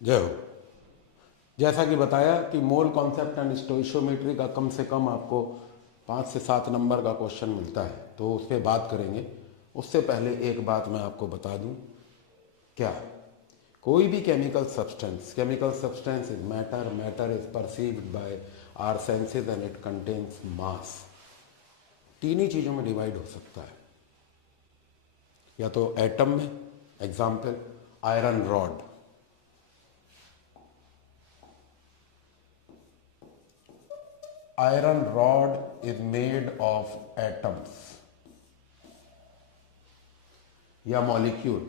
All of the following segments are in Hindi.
जय हो। जैसा कि बताया कि मोल कॉन्सेप्ट एंड स्टोइशियोमेट्री का कम से कम आपको 5 से 7 नंबर का क्वेश्चन मिलता है, तो उस पर बात करेंगे। उससे पहले एक बात मैं आपको बता दूं, क्या कोई भी chemical substance is matter, matter is perceived by our senses and it contains mass. तीन ही चीज़ों में डिवाइड हो सकता है, या तो एटम में, example iron rod, iron rod is made of atoms, या मॉलिक्यूल,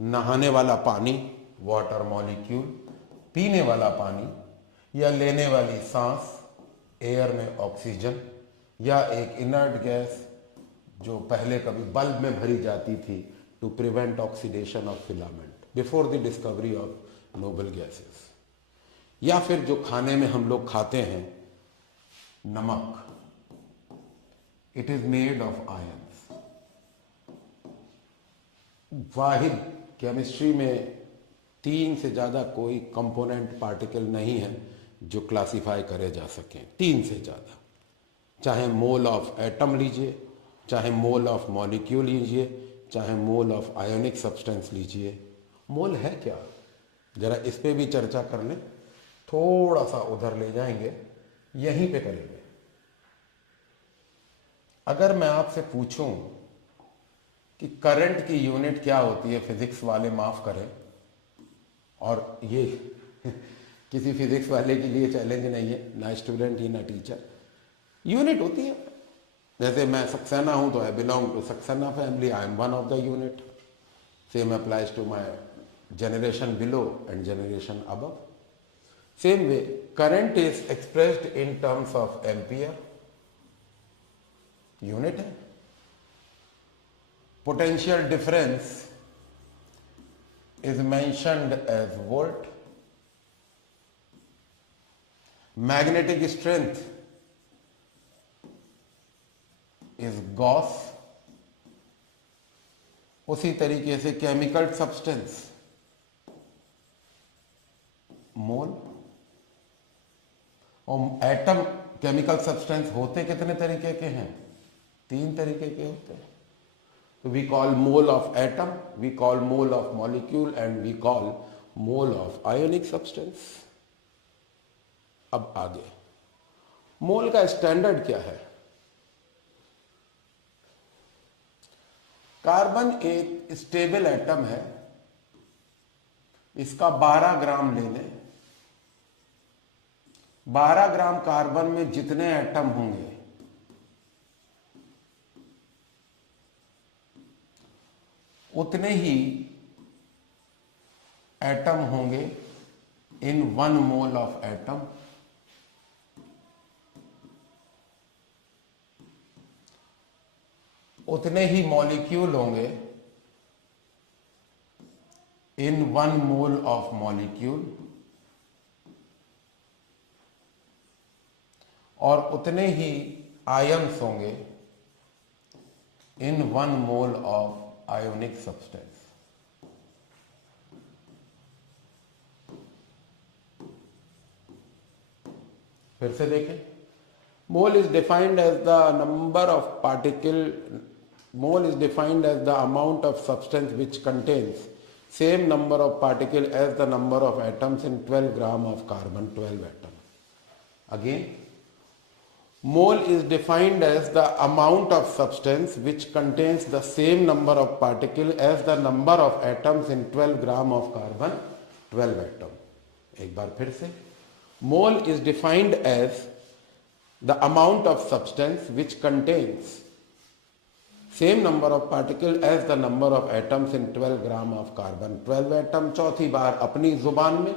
नहाने वाला पानी वाटर मॉलिक्यूल, पीने वाला पानी या लेने वाली सांस एयर में ऑक्सीजन, या एक इनर्ट गैस जो पहले कभी बल्ब में भरी जाती थी to prevent oxidation of filament before the discovery of noble gases, या फिर जो खाने में हम लोग खाते हैं नमक, it is made of ions. Wahid chemistry में 3 से ज़्यादा कोई कंपोनेंट पार्टिकल नहीं है जो क्लासिफाई करे जा सकें, 3 से ज़्यादा। चाहे मोल ऑफ एटम लीजिए, चाहे मोल ऑफ मॉलिक्यूल लीजिए, चाहे मोल ऑफ आयोनिक सब्सटेंस लीजिए। मोल है क्या, जरा इस पे भी चर्चा कर लें। थोड़ा सा उधर ले जाएंगे, यहीं पे करेंगे। अगर मैं आपसे पूछूं कि करंट की यूनिट क्या होती है, फिजिक्स वाले माफ करें, और ये किसी फिजिक्स वाले के लिए चैलेंज नहीं है, ना स्टूडेंट ही ना टीचर। यूनिट होती है, जैसे मैं सक्सेना हूं तो I belong to Saxena family, I am one of the unit. Same applies to my generation below and generation above. Same way, current is expressed in terms of ampere, unit है। Potential difference is mentioned as volt. Magnetic strength is Gauss. उसी तरीके से केमिकल सब्सटेंस मोल, और एटम केमिकल सब्सटेंस होते कितने तरीके के हैं, 3 तरीके के होते हैं। तो we call mole of atom, we call mole of molecule and we call mole of ionic substance. अब आगे मोल का स्टैंडर्ड क्या है। कार्बन एक स्टेबल एटम है, इसका 12 ग्राम ले लें। 12 ग्राम कार्बन में जितने एटम होंगे उतने ही एटम होंगे इन 1 मोल ऑफ एटम। उतने ही मॉलिक्यूल होंगे इन 1 मोल ऑफ मॉलिक्यूल, और उतने ही आयन्स होंगे in 1 mole of ionic substance. फिर से देखें, mole is defined as the number of particle, mole is defined as the amount of substance which contains same number of particle as the number of atoms in 12 gram of carbon, 12 atom. Again, mole is defined as the amount of substance which contains the same number of particle as the number of atoms in 12 gram of carbon, 12 atom. एक बार फिर से, mole is defined as the amount of substance which contains same number of particle as the number of atoms in 12 gram of carbon, 12 atom। चौथी बार अपनी जुबान में,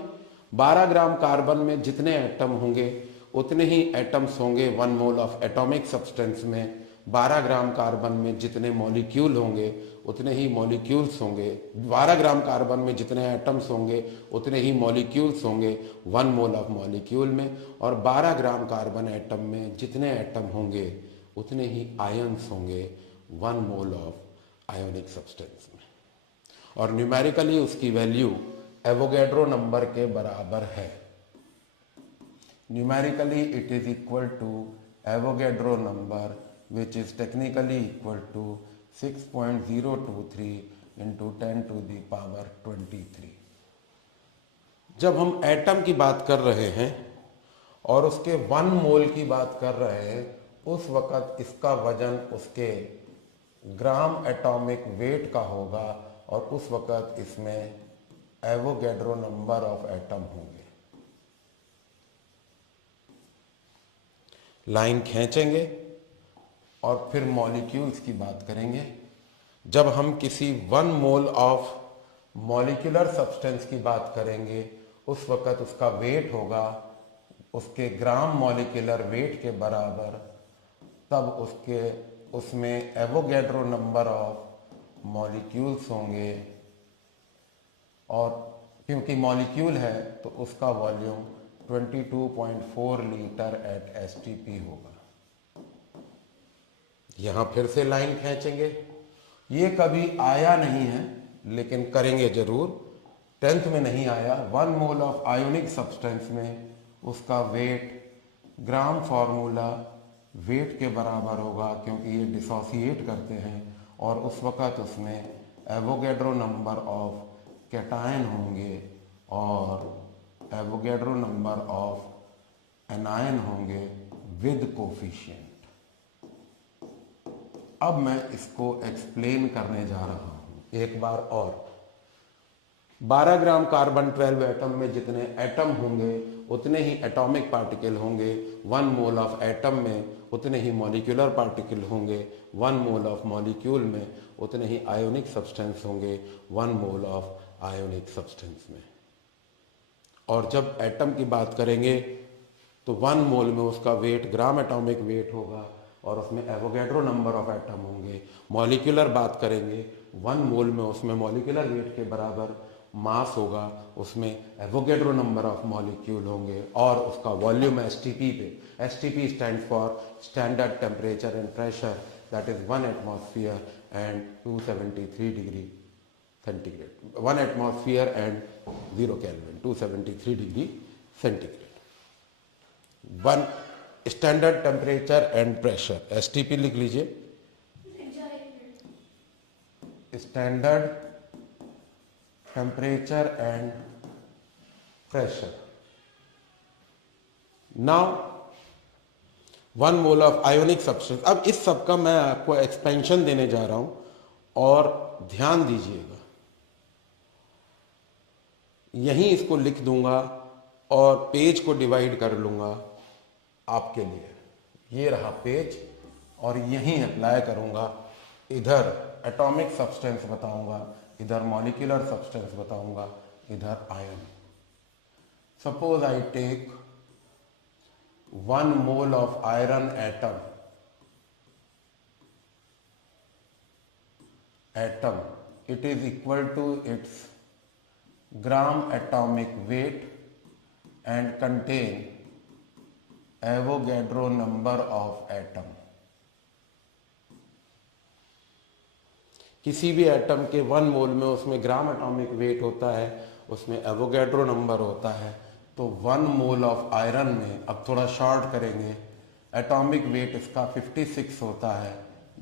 12 ग्राम कार्बन में जितने एटम होंगे उतने ही एटम्स होंगे 1 मोल ऑफ एटॉमिक सब्सटेंस में। 12 ग्राम कार्बन में जितने मॉलिक्यूल होंगे उतने ही मॉलिक्यूल्स होंगे। 12 ग्राम कार्बन में जितने एटम्स होंगे उतने ही मॉलिक्यूल्स होंगे 1 मोल ऑफ मॉलिक्यूल में, और 12 ग्राम कार्बन एटम में जितने एटम होंगे उतने ही आयन्स होंगे 1 मोल ऑफ आयोनिक सब्सटेंस में। और न्यूमेरिकली उसकी वैल्यू एवोगैड्रो नंबर के बराबर है। Numerically it is equal to Avogadro number which is technically equal to 6.023 into 10 to the power 23। जब हम एटम की बात कर रहे हैं और उसके 1 मोल की बात कर रहे हैं, उस वक़्त इसका वजन उसके ग्राम एटॉमिक वेट का होगा और उस वक़्त इसमें एवोगैड्रो नंबर ऑफ एटम होंगे। लाइन खींचेंगे और फिर मॉलिक्यूल्स की बात करेंगे। जब हम किसी 1 मोल ऑफ मॉलिक्यूलर सब्सटेंस की बात करेंगे, उस वक़्त उसका वेट होगा उसके ग्राम मॉलिक्यूलर वेट के बराबर, तब उसमें एवोगैड्रो नंबर ऑफ मॉलिक्यूल्स होंगे और क्योंकि मॉलिक्यूल है तो उसका वॉल्यूम 22.4 लीटर एट STP होगा। यहां फिर से लाइन खींचेंगे। ये कभी आया नहीं है लेकिन करेंगे जरूर। 10th में नहीं आया। 1 मोल ऑफ आयोनिक सब्सटेंस में उसका वेट ग्राम फॉर्मूला वेट के बराबर होगा क्योंकि ये डिसोसिएट करते हैं और उस वक़्त उसमें एवोगैड्रो नंबर ऑफ कैटायन होंगे और एवोगैड्रो नंबर ऑफ एनायन होंगे विद कोफिशिएंट। अब मैं इसको एक्सप्लेन करने जा रहा हूं एक बार और। 12 ग्राम कार्बन 12 एटम में जितने एटम होंगे उतने ही एटॉमिक पार्टिकल होंगे। 1 मोल ऑफ एटम में उतने ही मॉलिक्यूलर पार्टिकल होंगे। 1 मोल ऑफ मॉलिक्यूल में उतने ही आयोनिक सब्सटेंस होंगे 1 मोल ऑफ आयोनिक सब्सटेंस में। और जब एटम की बात करेंगे तो 1 मोल में उसका वेट ग्राम एटॉमिक वेट होगा और उसमें एवोगैड्रो नंबर ऑफ एटम होंगे। मॉलिक्यूलर बात करेंगे 1 मोल में उसमें मॉलिक्यूलर वेट के बराबर मास होगा, उसमें एवोगैड्रो नंबर ऑफ मॉलिक्यूल होंगे और उसका वॉल्यूम STP पे। STP stand for standard temperature and pressure, that is 1 atmosphere and 273 degree centigrade. 1 atmosphere and 0 kelvin, 273 degree centigrade. 1 standard temperature and pressure, STP लिख लीजिए। Standard temperature and pressure. Now 1 mole of ionic substance. अब इस सब का मैं आपको एक्सपेंशन देने जा रहा हूं और ध्यान दीजिएगा। यहीं इसको लिख दूंगा और पेज को डिवाइड कर लूंगा आपके लिए। ये रहा पेज और यहीं अप्लाई करूंगा। इधर एटॉमिक सब्सटेंस बताऊंगा, इधर मॉलिक्यूलर सब्सटेंस बताऊंगा, इधर ion. Suppose I take 1 mole of iron atom, it is equal to its gram atomic weight and contain Avogadro number of atom। किसी भी एटम के 1 मोल में उसमें ग्राम एटॉमिक वेट होता है, उसमें एवोगैड्रो नंबर होता है। तो 1 मोल ऑफ आयरन में, अब थोड़ा शॉर्ट करेंगे, एटॉमिक वेट इसका 56 होता है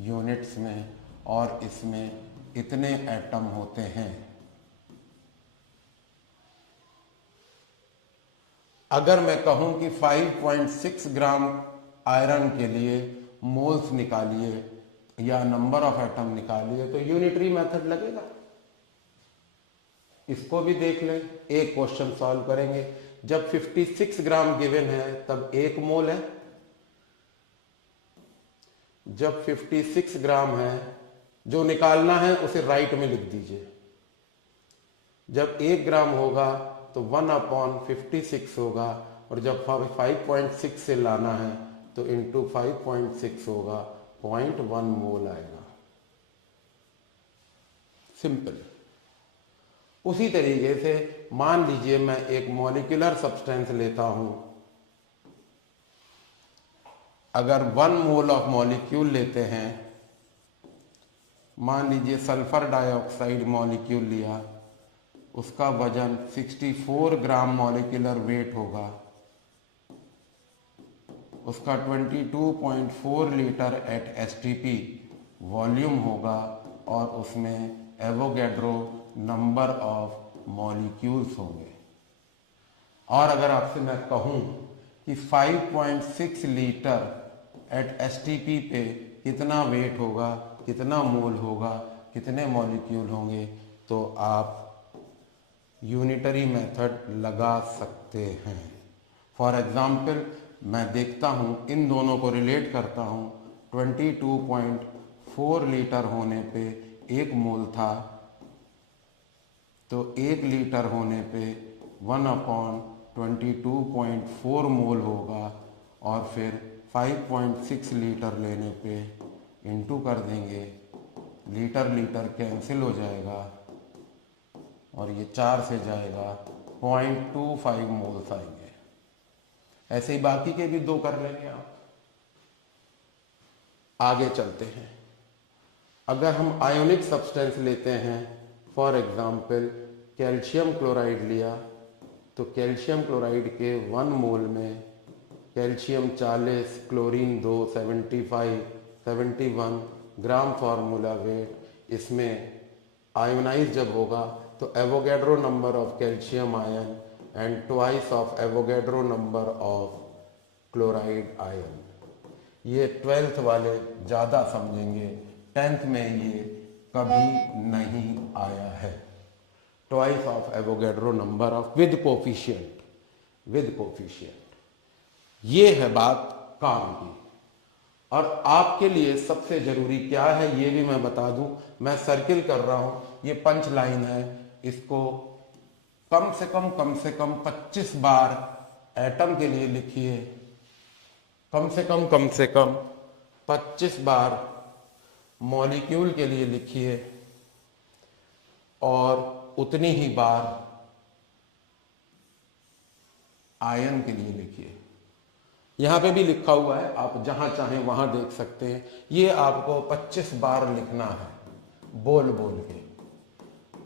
यूनिट्स में और इसमें इतने एटम होते हैं। अगर मैं कहूं कि 5.6 ग्राम आयरन के लिए मोल्स निकालिए या नंबर ऑफ एटम निकालिए तो यूनिटरी मेथड लगेगा। इसको भी देख लें, एक क्वेश्चन सॉल्व करेंगे। जब 56 ग्राम गिवन है तब 1 मोल है। जब 56 ग्राम है, जो निकालना है उसे राइट में लिख दीजिए। जब 1 ग्राम होगा तो 1/56 होगा और जब 5.6 से लाना है तो इंटू 5.6 होगा, 0.1 मोल आएगा। सिंपल। उसी तरीके से मान लीजिए मैं एक मॉलिक्यूलर सब्सटेंस लेता हूं। अगर 1 मोल ऑफ मॉलिक्यूल लेते हैं, मान लीजिए सल्फर डाइऑक्साइड मॉलिक्यूल लिया, उसका वजन 64 ग्राम मॉलिक्यूलर वेट होगा, उसका 22.4 लीटर एट एसटीपी वॉल्यूम होगा और उसमें एवोगैड्रो नंबर ऑफ मॉलिक्यूल्स होंगे। और अगर आपसे मैं कहूँ कि 5.6 लीटर एट एसटीपी पे कितना वेट होगा, कितना मोल होगा, कितने मॉलिक्यूल होंगे, तो आप यूनिटरी मेथड लगा सकते हैं। फॉर एग्जाम्पल मैं देखता हूँ, इन दोनों को रिलेट करता हूँ। 22.4 लीटर होने पे 1 मोल था, तो 1 लीटर होने पे 1/22.4 मोल होगा, और फिर 5.6 लीटर लेने पे इंटू कर देंगे, लीटर लीटर कैंसिल हो जाएगा और ये 4 से जाएगा, 0.25 मोल्स आएंगे। ऐसे ही बाकी के भी 2 कर लेंगे आप। आगे चलते हैं। अगर हम आयोनिक सब्सटेंस लेते हैं, फॉर एग्जाम्पल कैल्शियम क्लोराइड लिया, तो कैल्शियम क्लोराइड के 1 मोल में कैल्शियम 40, क्लोरीन 2, 71 ग्राम फार्मूला वेट। इसमें आयोनाइज जब होगा तो Avogadro number of calcium ion and twice of Avogadro number of chloride ion. ये 12th वाले ज़्यादा समझेंगे, 10th में ये कभी नहीं आया है। Twice of Avogadro number of with coefficient, ये है बात काम की। और आपके लिए सबसे जरूरी क्या है ये भी मैं बता दूं। मैं सर्किल कर रहा हूं, ये पंच लाइन है, इसको कम से कम 25 बार एटम के लिए लिखिए, कम से कम 25 बार मॉलिक्यूल के लिए लिखिए, और उतनी ही बार आयन के लिए लिखिए। यहां पे भी लिखा हुआ है, आप जहां चाहें वहां देख सकते हैं। ये आपको 25 बार लिखना है बोल बोल के,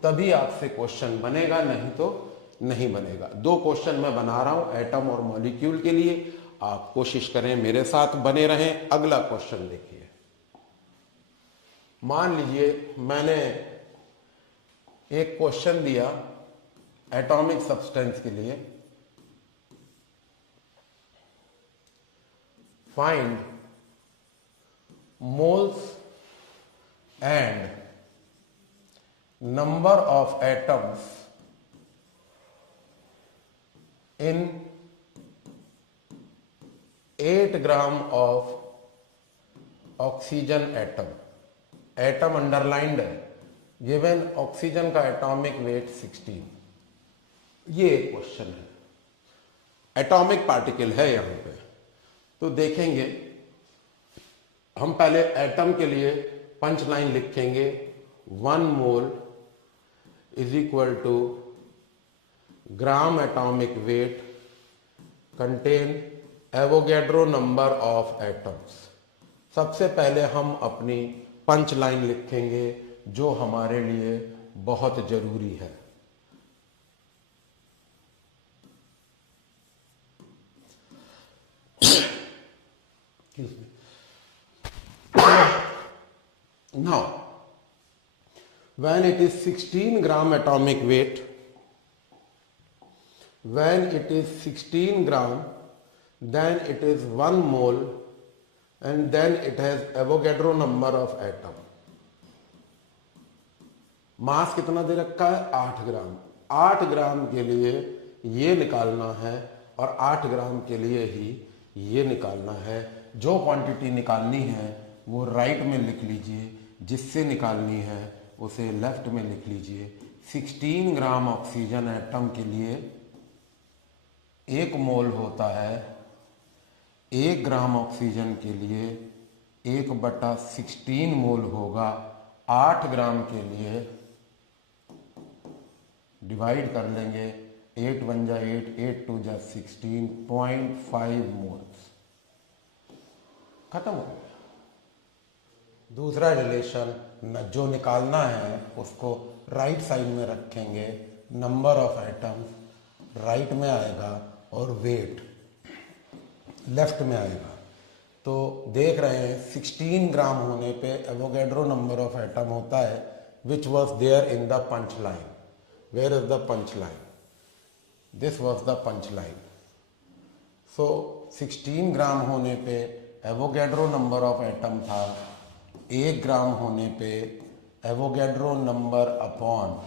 तभी आपसे क्वेश्चन बनेगा, नहीं तो नहीं बनेगा। 2 क्वेश्चन मैं बना रहा हूं एटम और मॉलिक्यूल के लिए, आप कोशिश करें मेरे साथ बने रहें। अगला क्वेश्चन देखिए। मान लीजिए मैंने एक क्वेश्चन दिया एटॉमिक सब्सटेंस के लिए, find moles and number of atoms in 8 gram of oxygen atom. Atom underlined है, गिवन ऑक्सीजन का एटॉमिक वेट 16। ये एक क्वेश्चन है, एटॉमिक पार्टिकल है यहां पे। तो देखेंगे हम पहले एटम के लिए पंच लाइन लिखेंगे, 1 mole is equal to gram atomic weight contain Avogadro number of atoms. सबसे पहले हम अपनी पंच लाइन लिखेंगे जो हमारे लिए बहुत जरूरी है। Now, when it is 16 gram atomic weight, when it is 16 gram, then it is 1 mole and then it has Avogadro number of atom. मास कितना दे रखा है? 8 ग्राम। 8 ग्राम के लिए ये निकालना है और 8 ग्राम के लिए ही ये निकालना है। जो क्वांटिटी निकालनी है वो राइट में लिख लीजिए, जिससे निकालनी है उसे लेफ्ट में लिख लीजिए। 16 ग्राम ऑक्सीजन एटम के लिए 1 मोल होता है, 1 ग्राम ऑक्सीजन के लिए 1/16 मोल होगा। 8 ग्राम के लिए डिवाइड कर लेंगे, 8 1 जा 8, 8 2 जा 16, 0.5 मोल्स। खत्म हो गया। दूसरा रिलेशन जो निकालना है उसको राइट साइड में रखेंगे, नंबर ऑफ एटम्स राइट में आएगा और वेट लेफ्ट में आएगा। तो देख रहे हैं 16 ग्राम होने पे एवोगैड्रो नंबर ऑफ एटम होता है which was there in the punch line. Where is the punch line? This was the punch line. So 16 gram होने पे एवोगैड्रो नंबर ऑफ एटम था, 1 ग्राम होने पे एवोगैड्रो नंबर अपॉन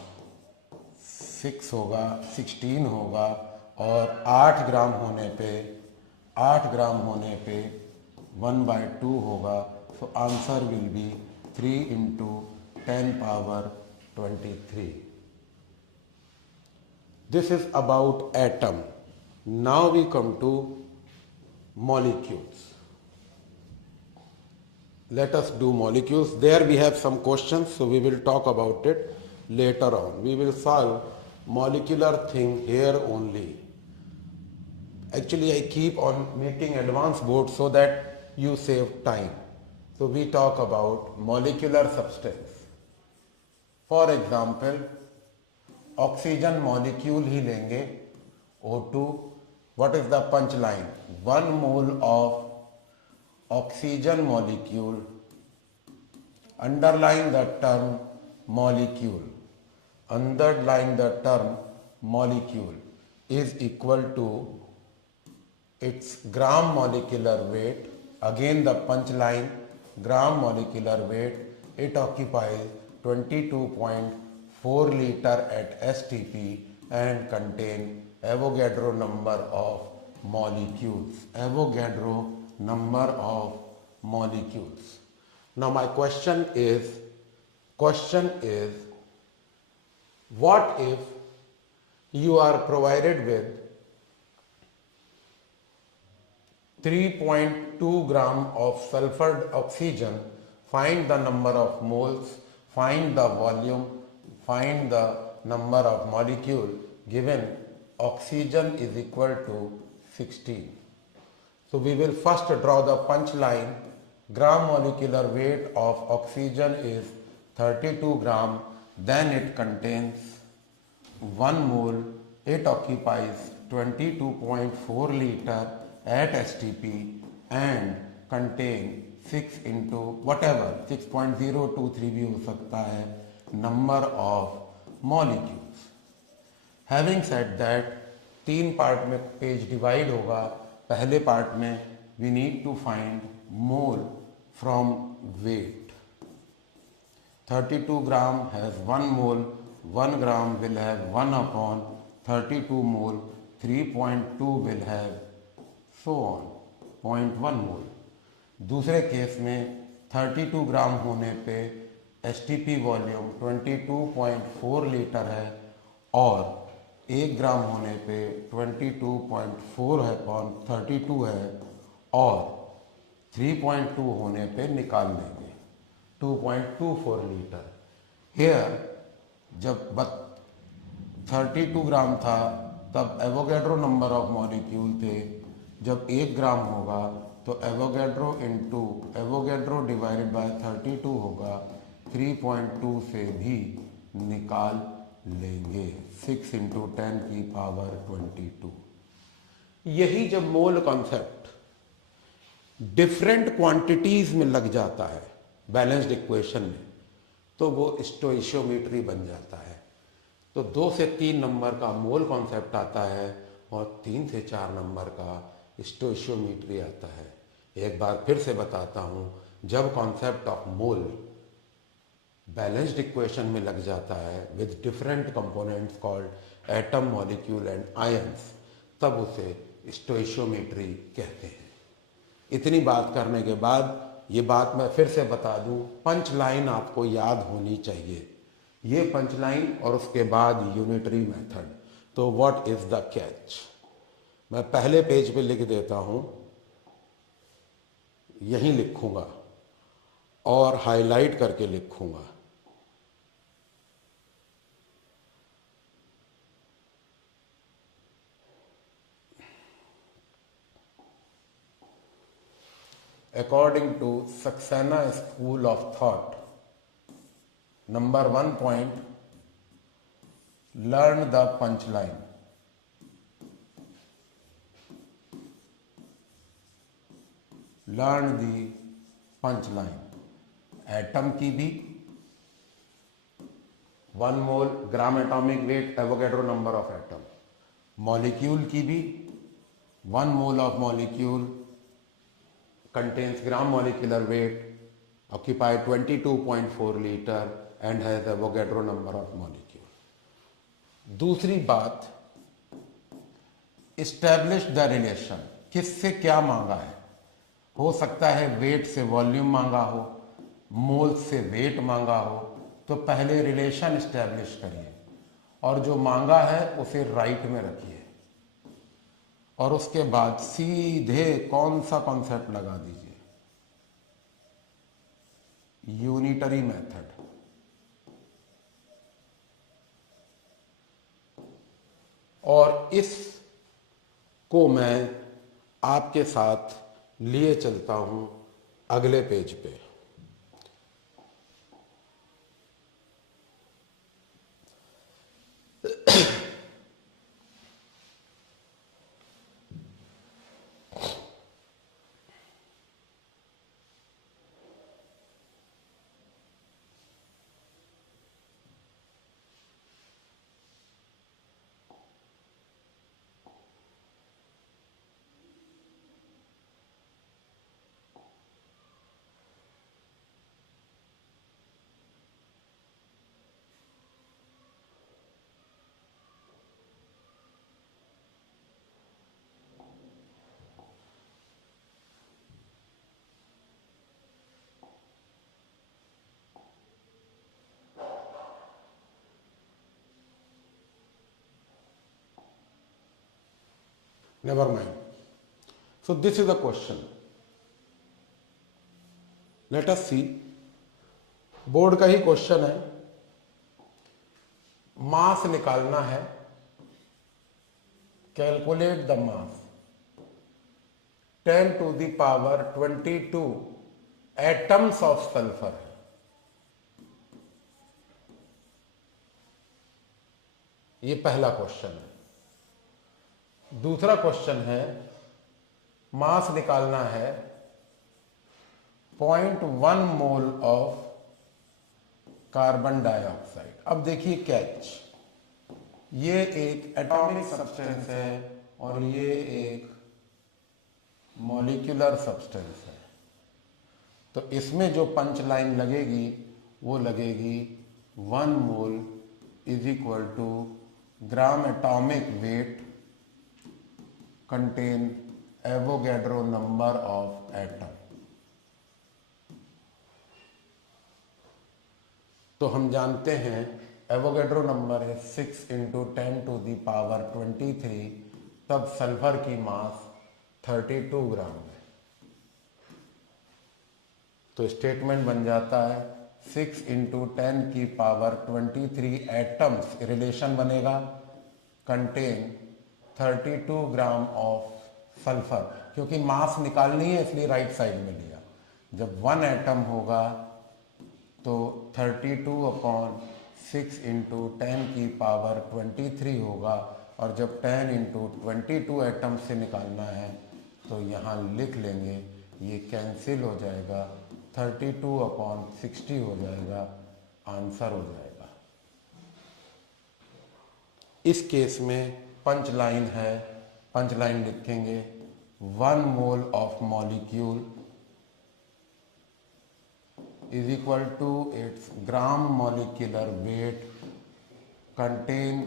6 होगा, 16 होगा, और 8 ग्राम होने पे 1/2 होगा। So answer will be 3 into 10 power 23. This is about atom. Now we come to molecules. Let us do molecules. There we have some questions, so we will talk about it later on. We will solve molecular thing here only. Actually, I keep on making advanced boards so that you save time. So we talk about molecular substance. For example, oxygen molecule ही लेंगे O2. What is the punch line? 1 mole of oxygen molecule, underline the term molecule, is equal to its gram molecular weight. Again the punch line, gram molecular weight. It occupies 22.4 liter at STP and contain Avogadro number of molecules. Avogadro number of molecules. Now my question is, what if you are provided with 3.2 gram of sulfur oxygen? Find the number of moles, find the volume, find the number of molecule given oxygen is equal to 16. So we will first draw the punch line. Gram molecular weight of oxygen is 32 gram. Then it contains 1 mole. It occupies 22.4 liter at STP and contain 6 into whatever 6.023 भी हो सकता है number of molecules. Having said that, 3 part में पेज डिवाइड होगा. पहले पार्ट में we need to find mole from weight. 32 gram has 1 mole, 1 gram will have 1 upon 32 mole, 3.2 will have so on 0.1 mole. दूसरे केस में 32 ग्राम होने पे STP वॉल्यूम 22.4 लीटर है और 1 ग्राम होने पे 22.4 है अपॉन 32 है और 3.2 होने पे निकाल लेंगे 2.24 लीटर. हेयर जब 32 ग्राम था तब एवोगैड्रो नंबर ऑफ मॉलिक्यूल थे. जब 1 ग्राम होगा तो Avogadro into Avogadro divided by 32 होगा. 3.2 से भी निकाल लेंगे. 6 into 10 की पावर 22. यही जब मोल कॉन्सेप्ट डिफरेंट क्वांटिटीज में लग जाता है बैलेंस्ड इक्वेशन में तो वो स्टोइशियोमेट्री बन जाता है. तो 2 से 3 नंबर का मोल कॉन्सेप्ट आता है और 3 से 4 नंबर का स्टोइशियोमेट्री आता है. एक बार फिर से बताता हूँ, जब concept of mole balanced equation में लग जाता है with different components called atom, molecule and ions, तब उसे स्टोइशियोमेट्री कहते हैं. इतनी बात करने के बाद ये बात मैं फिर से बता दूं, पंच लाइन आपको याद होनी चाहिए. ये पंच लाइन और उसके बाद यूनिटरी मेथड. तो व्हाट इज द कैच? मैं पहले पेज पे लिख देता हूं, यहीं लिखूंगा और हाईलाइट करके लिखूंगा. According to Saxena School of Thought, number 1 point, Learn the punchline. Learn the punchline. Atom की भी 1 mole gram atomic weight Avogadro number of atom, molecule की भी 1 mole of molecule contains gram molecular weight, occupy 22.4 liter and has Avogadro number of molecule. दूसरी बात, establish the relation. किससे क्या मांगा है? हो सकता है वेट से वॉल्यूम मांगा हो, मोल से वेट मांगा हो, तो पहले रिलेशन एस्टैब्लिश करिए और जो मांगा है उसे राइट में रखिए और उसके बाद सीधे कौन सा कॉन्सेप्ट लगा दीजिए, यूनिटरी मेथड। और इस को मैं आपके साथ लिए चलता हूं अगले पेज पे। Never mind. So this is the question. Let us see. Board का ही क्वेश्चन है, मास निकालना है, calculate the mass 10 to the power 22 atoms of sulphur है। ये पहला क्वेश्चन है। दूसरा क्वेश्चन है, मास निकालना है 0.1 मोल ऑफ कार्बन डाइऑक्साइड। अब देखिए कैच, ये एक एटॉमिक सब्सटेंस है और ये एक मॉलिक्यूलर सब्सटेंस है, तो इसमें जो पंच लाइन लगेगी वो लगेगी 1 mole is equal to gram atomic weight contain Avogadro number of atom। तो हम जानते हैं एवोगैड्रो नंबर है 6 × 10 to the power 23, तब सल्फर की मास 32 ग्राम है। तो स्टेटमेंट बन जाता है 6 × 10 की पावर 23 एटम्स, रिलेशन बनेगा कंटेन 32 ग्राम ऑफ सल्फर, क्योंकि मास निकालनी है इसलिए राइट साइड में लिया। जब 1 एटम होगा तो 32/6 × 10 की पावर 23 होगा, और जब 10 × 22 एटम से निकालना है तो यहाँ लिख लेंगे, ये कैंसिल हो जाएगा, 32/60 हो जाएगा, आंसर हो जाएगा। इस केस में पंच लाइन है, पंच लाइन लिखेंगे 1 mole of molecule is equal to its gram molecular weight contain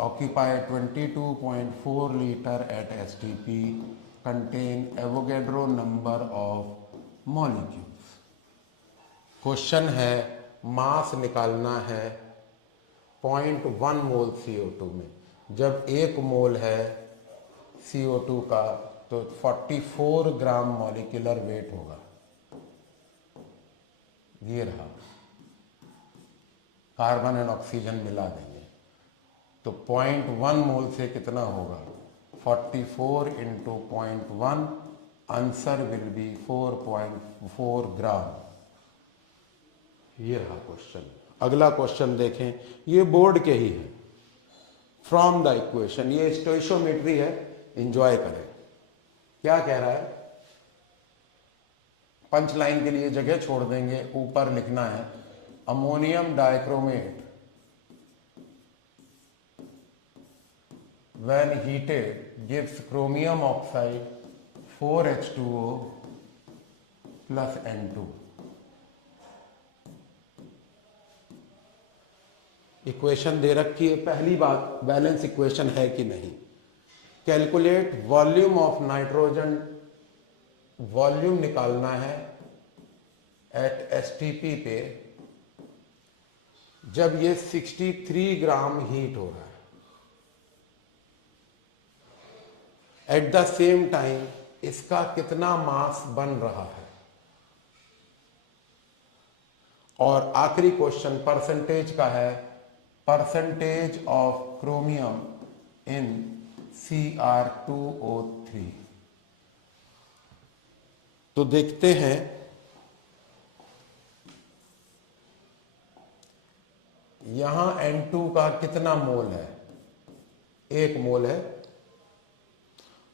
occupy 22.4 litre at STP, contain Avogadro number of molecules. Question है, मास निकालना है 0.1 मोल CO2 में। जब 1 मोल है CO2 का तो 44 ग्राम मॉलिक्यूलर वेट होगा। ये रहा, कार्बन एंड ऑक्सीजन मिला देंगे तो 0.1 मोल से कितना होगा, 44 × 0.1, आंसर विल बी 4.4 ग्राम। ये रहा क्वेश्चन। अगला क्वेश्चन देखें, ये बोर्ड के ही है, फ्रॉम द इक्वेशन। ये स्टोइशियोमेट्री है, एंजॉय करें। क्या कह रहा है, पंच लाइन के लिए जगह छोड़ देंगे, ऊपर लिखना है ammonium dichromate when heated gives chromium oxide 4H2O plus N2। Equation दे रखी है। पहली बात, बैलेंस इक्वेशन है कि नहीं। Calculate volume of nitrogen, volume निकालना है एट एसटीपी पे जब ये 63 ग्राम हीट हो रहा है। एट द सेम टाइम इसका कितना मास बन रहा है। और आखिरी क्वेश्चन परसेंटेज का है, percentage of chromium in Cr2O3। तो देखते हैं, यहां N2 का कितना मोल है, 1 मोल है।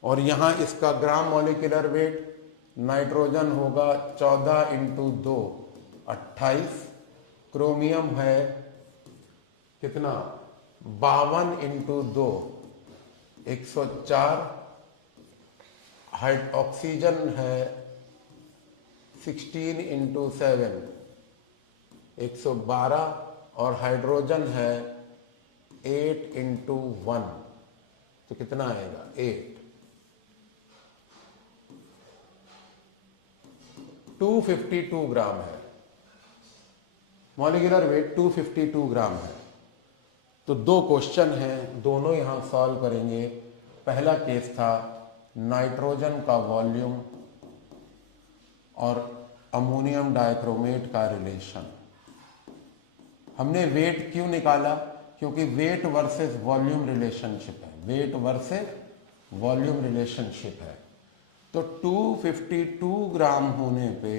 और यहां इसका ग्राम मॉलिक्यूलर वेट, नाइट्रोजन होगा 14 इंटू 2 28, क्रोमियम है कितना 52 इंटू 2 104, ऑक्सीजन है 16 इंटू 7 112, और हाइड्रोजन है 8 इंटू 1, तो कितना आएगा 8। 252 ग्राम है मॉलिक्यूलर वेट, 252 ग्राम है। तो 2 क्वेश्चन हैं, दोनों यहां सॉल्व करेंगे। पहला केस था नाइट्रोजन का वॉल्यूम और अमोनियम डाइक्रोमेट का रिलेशन। हमने वेट क्यों निकाला, क्योंकि वेट वर्सेस वॉल्यूम रिलेशनशिप है, वेट वर्सेस वॉल्यूम रिलेशनशिप है। तो 252 ग्राम होने पे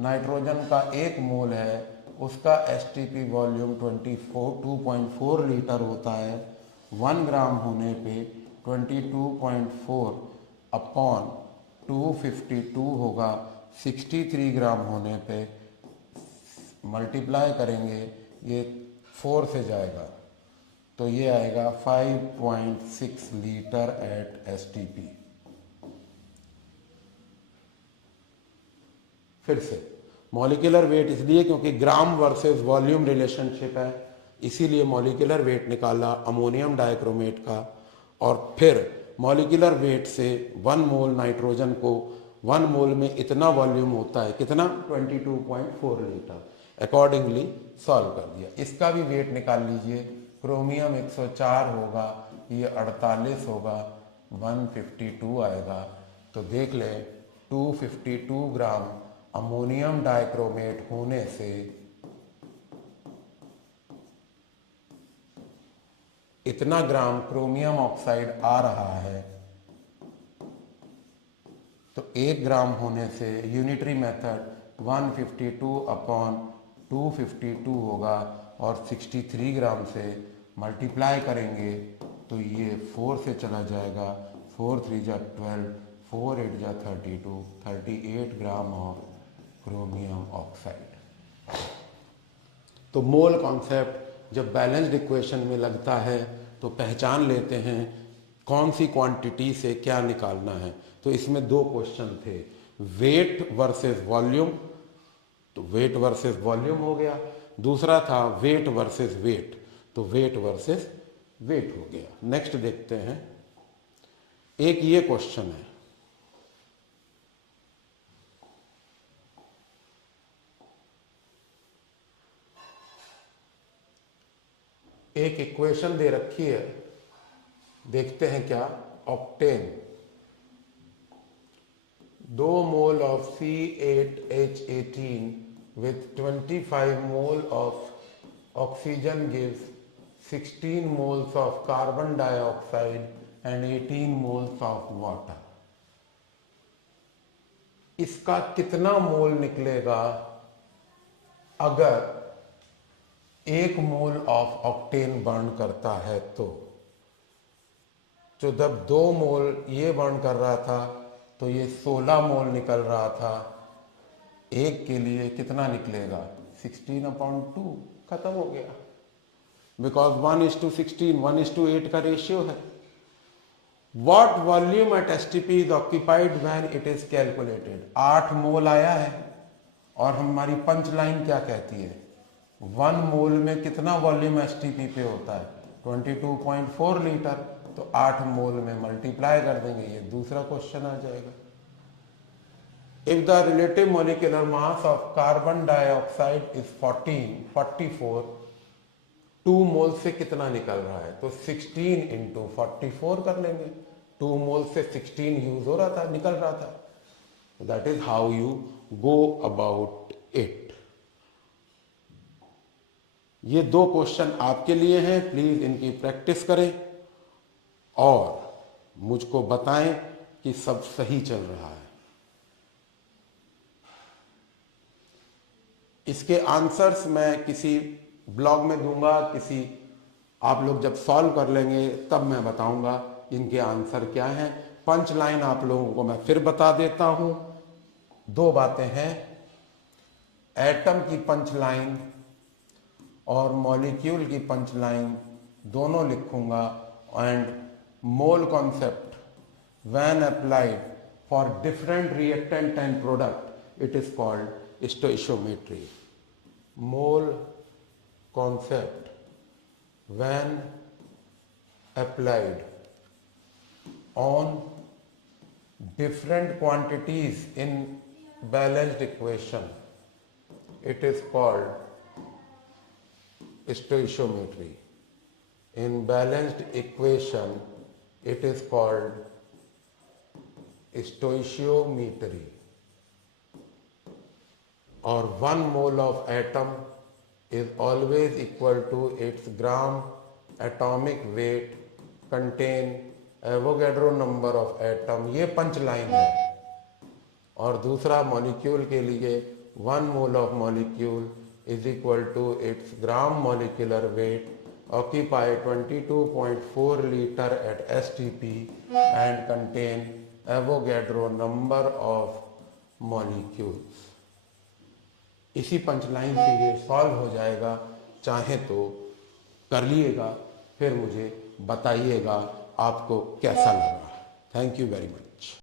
नाइट्रोजन का 1 मोल है, उसका एसटीपी वॉल्यूम 2.4 लीटर होता है। 1 ग्राम होने पे 22.4 अपॉन 252 होगा। 63 ग्राम होने पे मल्टीप्लाई करेंगे, ये 4 से जाएगा तो ये आएगा 5.6 लीटर एट एसटीपी। फिर से मॉलिक्यूलर वेट इसलिए क्योंकि ग्राम वर्सेस वॉल्यूम रिलेशनशिप है, इसीलिए मॉलिक्यूलर वेट निकाला अमोनियम डाइक्रोमेट का। और फिर मॉलिक्यूलर वेट से 1 मोल नाइट्रोजन को 1 मोल में इतना वॉल्यूम होता है, कितना 22.4 लीटर, अकॉर्डिंगली सॉल्व कर दिया। इसका भी वेट निकाल लीजिए, क्रोमियम 104 होगा, ये 48 होगा, 152 आएगा। तो देख ले 252 ग्राम अमोनियम डाइक्रोमेट होने से इतना ग्राम क्रोमियम ऑक्साइड आ रहा है। तो 1 ग्राम होने से यूनिटरी मेथड 152 अपॉन 252 होगा, और 63 ग्राम से मल्टीप्लाई करेंगे तो ये 4 से चला जाएगा, 4 3 जा 12, 4 8 जा 32, 38 ग्राम ऑफ क्रोमियम ऑक्साइड। तो मोल कॉन्सेप्ट जब बैलेंस्ड इक्वेशन में लगता है तो पहचान लेते हैं कौन सी क्वांटिटी से क्या निकालना है। तो इसमें 2 क्वेश्चन थे, वेट वर्सेस वॉल्यूम, तो वेट वर्सेस वॉल्यूम हो गया। दूसरा था वेट वर्सेस वेट, तो वेट वर्सेस वेट हो गया। नेक्स्ट देखते हैं, एक ये क्वेश्चन है, एक इक्वेशन दे रखी है, देखते हैं क्या। Octane 2 mole of C8H18 with 25 mole of oxygen gives 16 moles of carbon dioxide and 18 moles of water। इसका कितना मोल निकलेगा अगर 1 मोल ऑफ ऑक्टेन बर्न करता है तो। तो जब 2 मोल ये बर्न कर रहा था तो ये 16 मोल निकल रहा था, एक के लिए कितना निकलेगा 16/2, खत्म हो गया। बिकॉज 1:16, 1:8 का रेशियो है। What volume at STP is occupied when it is calculated? 8 मोल आया है और हमारी पंच लाइन क्या कहती है, 1 मोल में कितना वॉल्यूम STP पे होता है 22.4 लीटर, तो 8 मोल में मल्टीप्लाई कर देंगे, ये दूसरा क्वेश्चन आ जाएगा। If the relative molecular mass of carbon dioxide is 44, 2 मोल से कितना निकल रहा है, तो 16 × 44 कर लेंगे। 2 मोल से 16 यूज हो रहा था, निकल रहा था। That is how you go about it. ये 2 क्वेश्चन आपके लिए हैं, प्लीज इनकी प्रैक्टिस करें और मुझको बताएं कि सब सही चल रहा है। इसके आंसर्स मैं किसी ब्लॉग में दूंगा, आप लोग जब सॉल्व कर लेंगे तब मैं बताऊंगा इनके आंसर क्या हैं। पंच लाइन आप लोगों को मैं फिर बता देता हूं। 2 बातें हैं, एटम की पंच लाइन और मॉलिक्यूल की पंच लाइन दोनों लिखूंगा। And mole concept when applied for different reactant and product it is called stoichiometry. Mole concept when applied on different quantities in balanced equation, it is called stoichiometry. In balanced equation it is called stoichiometry. Or 1 mole of atom is always equal to its gram atomic weight contain Avogadro number of atom। ये पंच लाइन है। और दूसरा मॉलिक्यूल के लिए 1 mole of molecule is equal to its gram molecular weight occupy 22.4 liter at STP and contain Avogadro number of molecules। इसी पंचलाइन से ये सॉल्व हो जाएगा। चाहे तो कर लिएगा, फिर मुझे बताइएगा आपको कैसा लगा। Thank you very much.